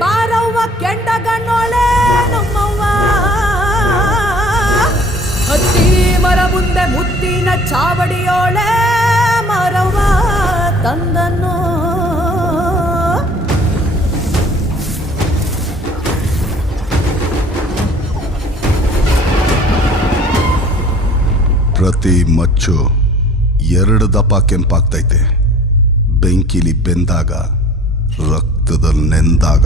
ಬಾರವ್ವ ಕೆಂಡಗಣ್ಣೋಳೆ ನಮ್ಮವ್ವ ಹತ್ತಿ ಮರ ಮುಂದೆ ಮುತ್ತಿನ ಚಾವಡಿಯೋಳೆ ಮರವ್ವ ತಂದನ್ನು ಪ್ರತಿ ಮಚ್ಚು 2 ದಪ ಕೆಂಪಾಗ್ತೈತೆ. ಬೆಂಕಿಲಿ ಬೆಂದಾಗ, ರಕ್ತದಲ್ಲಿ ನೆಂದಾಗ.